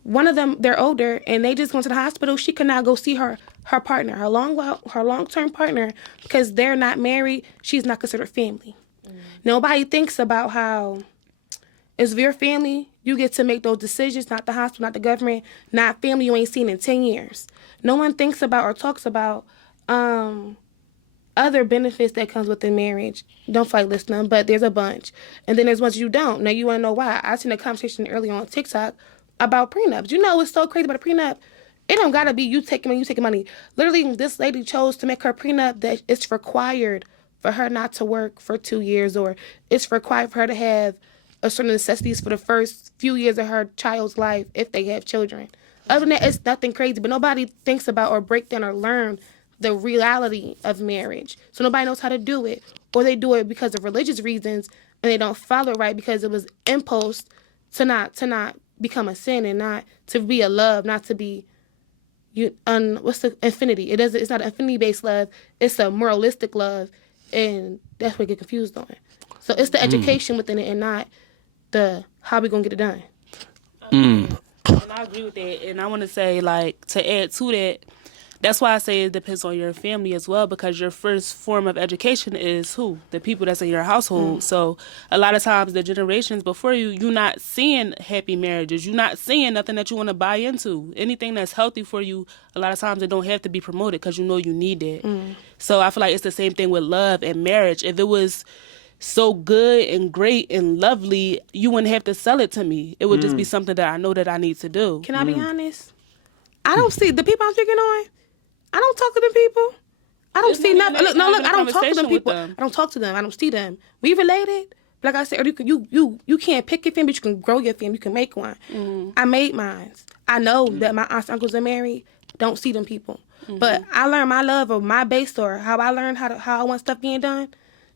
One of them, they're older, and they just went to the hospital. She could not go see her partner, her long-term partner, because they're not married. She's not considered family. Nobody thinks about how it's your family. You get to make those decisions, not the hospital, not the government, not family you ain't seen in 10 years. No one thinks about or talks about other benefits that comes with the marriage. Don't feel like listening, but there's a bunch. And then there's ones you don't. Now, you want to know why. I seen a conversation earlier on TikTok about prenups. You know what's so crazy about a prenup? It don't got to be you taking money. Literally, this lady chose to make her prenup that it's required for her not to work for 2 years, or it's required for her to have a certain necessities for the first few years of her child's life if they have children. Other than that, it's nothing crazy, but nobody thinks about or break down or learn the reality of marriage. So nobody knows how to do it, or they do it because of religious reasons and they don't follow it right because it was imposed to not become a sin and not to be a love, not to be, what's the infinity? It's not an infinity based love. It's a moralistic love, and that's what we get confused on. So it's the education within it, and not the how we gonna get it done. And I agree with that. And I want to say, like, to add to that, that's why I say it depends on your family as well, because your first form of education is who? The people that's in your household. So a lot of times the generations before you, you're not seeing happy marriages. You're not seeing nothing that you want to buy into. Anything that's healthy for you, a lot of times it don't have to be promoted because you know you need it. So I feel like it's the same thing with love and marriage. If it was so good and great and lovely, you wouldn't have to sell it to me. It would just be something that I know that I need to do. Can I be honest? I don't see the people I'm speaking on. I don't talk to them people. I don't see nothing. Look, I don't talk to them people. I don't talk to them. I don't see them. We related. Like I said, you can't pick your family, but you can grow your family. You can make one. I made mine. I know that my aunts and uncles are married. Don't see them people. But I learned my love of my base, or how I learned how I want stuff being done,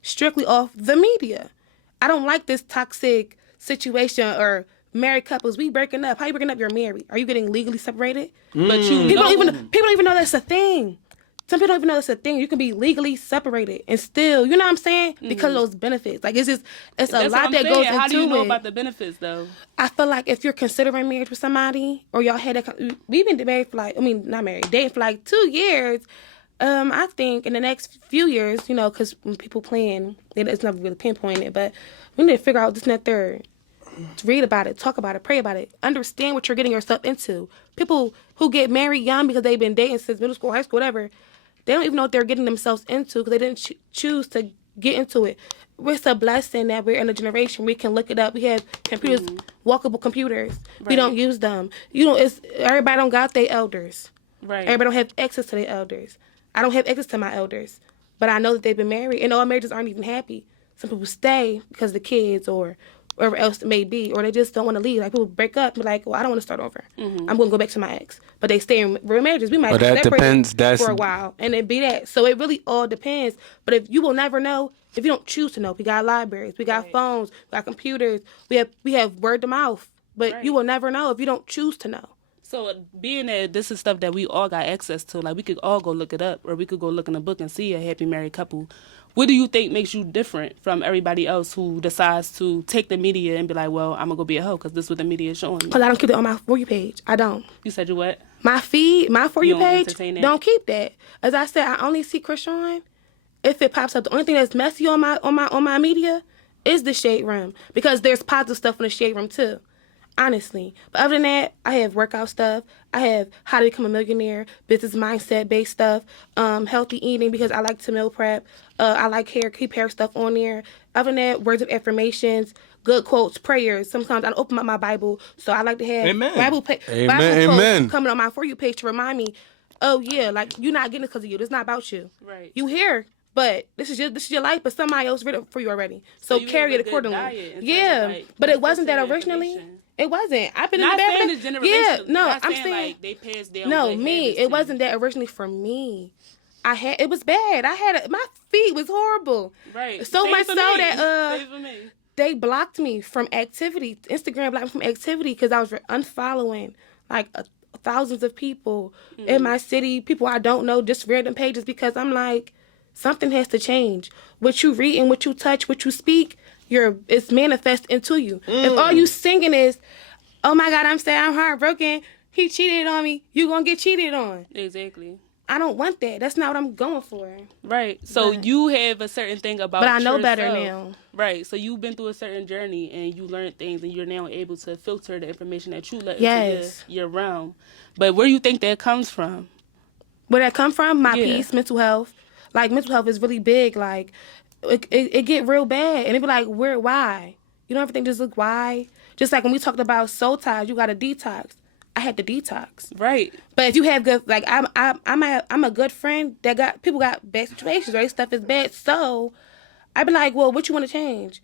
strictly off the media. I don't like this toxic situation or married couples. We breaking up. How you breaking up? You're married. Are you getting legally separated? But you People know, don't even know that's a thing. Some people don't even know that's a thing. You can be legally separated and still, you know what I'm saying? Because of those benefits. Like it's that's a what lot I'm that saying. goes into How do you know it. about the benefits though? I feel like if you're considering marriage with somebody, or y'all had we've been married for not married, dating for like 2 years. I think in the next few years, because when people plan, it's never really pinpointed, but we need to figure out this and that third. Read about it, talk about it, pray about it, understand what you're getting yourself into. People who get married young because they've been dating since middle school, high school, whatever, they don't even know what they're getting themselves into because they didn't choose to get into it. It's a blessing that we're in a generation we can look it up. We have computers, walkable computers. Right. We don't use them. Everybody don't got their elders. Right. Everybody don't have access to their elders. I don't have access to my elders, but I know that they've been married, and all marriages aren't even happy. Some people stay because of the kids or wherever else it may be, or they just don't want to leave. Like people break up and be like, well, I don't want to start over. I'm going to go back to my ex. But they stay in real marriages. We might be separated for a while, and it be that. So it really all depends. But if you will never know, if you don't choose to know, we got libraries, we got phones, we got computers, we have word of mouth. But you will never know if you don't choose to know. So being that this is stuff that we all got access to, like we could all go look it up, or we could go look in a book and see a happy married couple. What do you think makes you different from everybody else who decides to take the media and be like, well, I'm going to go be a hoe because this is what the media is showing me? Because I don't keep it on my For You page. I don't. You said you what? My feed, my For You page, don't keep that. As I said, I only see Krishan if it pops up. The only thing that's messy on my media is the shade room, because there's positive stuff in the shade room too. Honestly. But other than that, I have workout stuff. I have how to become a millionaire, business mindset based stuff, healthy eating because I like to meal prep. I like keep hair stuff on there. Other than that, words of affirmations, good quotes, prayers. Sometimes I open up my Bible, so I like to have Bible quotes coming on my For You page to remind me, oh yeah, like you're not getting this because of you. It's not about you. Right. You here, but this is your life, but somebody else read it for you already. So carry it accordingly. Yeah, but it wasn't that originally. It wasn't. I've been not in the saying it's generational. Yeah, no, not I'm saying like they passed down. No, me. It wasn't that originally for me. It was bad. My feed was horrible. Right. So much so that they blocked me from activity. Instagram blocked me from activity because I was unfollowing like thousands of people in my city, people I don't know, just random pages, because I'm like, something has to change. What you read and what you touch, what you speak, it's manifest into you. If all you singing is, oh my God, I'm sad, I'm heartbroken, he cheated on me, you gonna get cheated on. Exactly. I don't want that. That's not what I'm going for. Right. So you have a certain thing about But I know yourself. better now. Right. So you've been through a certain journey and you learned things and you're now able to filter the information that you let into your realm. But where do you think that comes from? Where that come from? My peace, mental health. Like, mental health is really big. Like, it get real bad. And it be like, why? You know, everything just look why? Just like when we talked about soul ties, you got to detox. I had to detox. Right. But if you have good, like, I'm a good friend that people got bad situations, right? Stuff is bad. So I'd be like, well, what you want to change?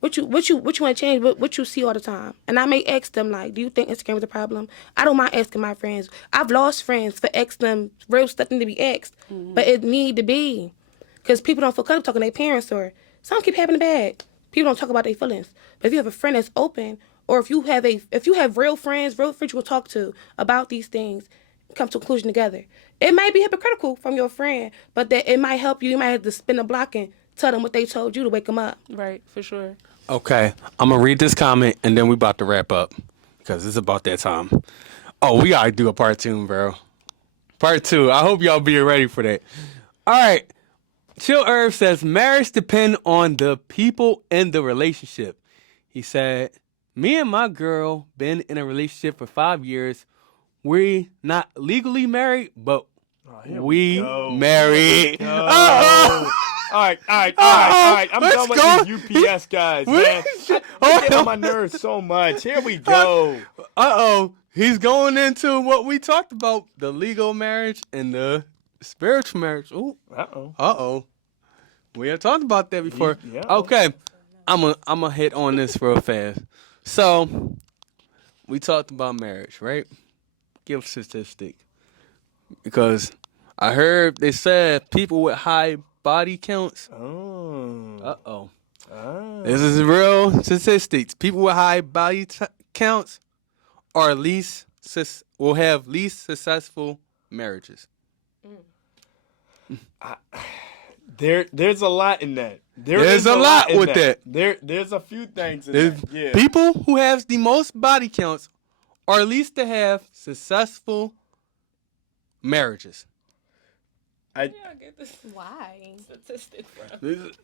What you want to change? What you see all the time? And I may ask them, like, do you think Instagram is a problem? I don't mind asking my friends. I've lost friends for asking them real stuff need to be asked, but it need to be, because people don't feel comfortable talking to their parents, or some keep happening bad. People don't talk about their feelings. But if you have a friend that's open, or if you have real friends you will talk to about these things, come to a conclusion together. It might be hypocritical from your friend, but that it might help you. You might have to spin a block and tell them what they told you to wake them up. Right, for sure. Okay, I'm gonna read this comment and then we about to wrap up because it's about that time. Oh, we gotta do a part 2, bro. Part 2. I hope y'all be ready for that. All right. Chill Herb says marriage depend on the people in the relationship. He said, "Me and my girl been in a relationship for 5 years. We not legally married, but we go. married." All right. I'm Let's done with go. these UPS guys, man. They get on my nerves so much. Here we go. He's going into what we talked about, the legal marriage and the spiritual marriage. Ooh. Uh-oh. We have talked about that before. Yeah. Okay. I'm a hit on this real fast. So, we talked about marriage, right? Give a statistic. Because I heard they said people with high body counts. Oh. Uh-oh. Ah. This is real statistics. People with high body counts are will have least successful marriages. There's a lot in that. There's a lot in with that. There's a few things in that. Yeah. People who have the most body counts are least to have successful marriages. Where y'all get this Why? statistic from? This is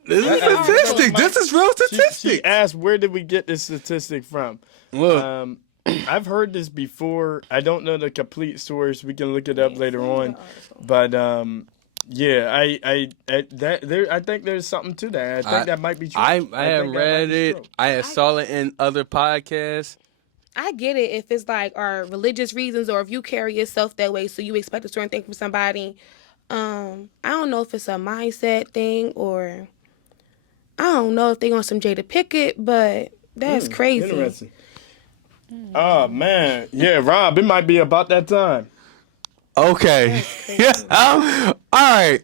statistic. This is real She statistic. asked, where did we get this statistic from? Look, I've heard this before. I don't know the complete source. We can look it up later on. But yeah, I think there's something to that. I think that might be true. I have read it. I saw it in other podcasts. I get it if it's like our religious reasons or if you carry yourself that way, so you expect a certain thing from somebody. I don't know if it's a mindset thing or I don't know if they on some Jada Pickett, but that's crazy. Interesting. Oh man, yeah, Rob, it might be about that time. Okay. Yeah. All right.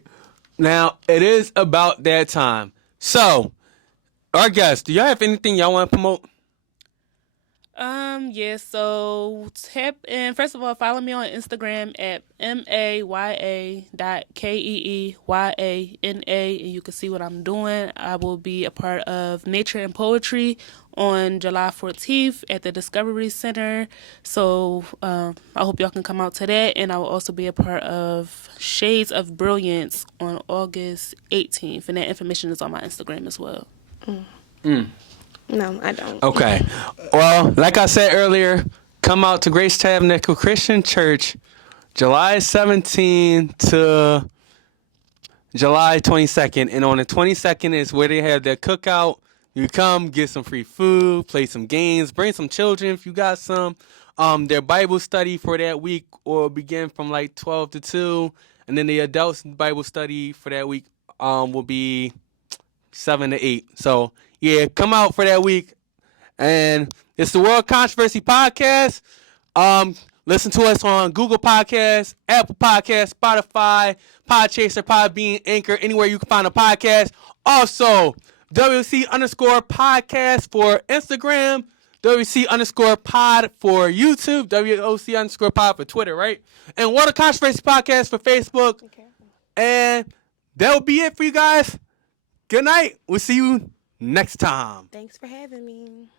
Now it is about that time. So, our guests, do y'all have anything y'all want to promote? Yeah, so tap in. First of all, follow me on Instagram at maya.keeyana, and you can see what I'm doing. I will be a part of Nature and Poetry on July 14th at the Discovery Center. So I hope y'all can come out to that, and I will also be a part of Shades of Brilliance on August 18th, and that information is on my Instagram as well. No, I don't. Okay. Well, like I said earlier, come out to Grace Tabernacle Christian Church July 17th to July 22nd. And on the 22nd is where they have their cookout. You come, get some free food, play some games, bring some children if you got some. Their Bible study for that week will begin from like 12 to 2. And then the adults Bible study for that week will be 7 to 8. So, yeah, come out for that week. And it's the World Controversy Podcast. Listen to us on Google Podcasts, Apple Podcasts, Spotify, Podchaser, Podbean, Anchor, anywhere you can find a podcast. Also, WC_podcast for Instagram, WC_pod for YouTube, WOC_pod for Twitter, right? And World Controversy Podcast for Facebook. And that will be it for you guys. Good night. We'll see you next time. Thanks for having me.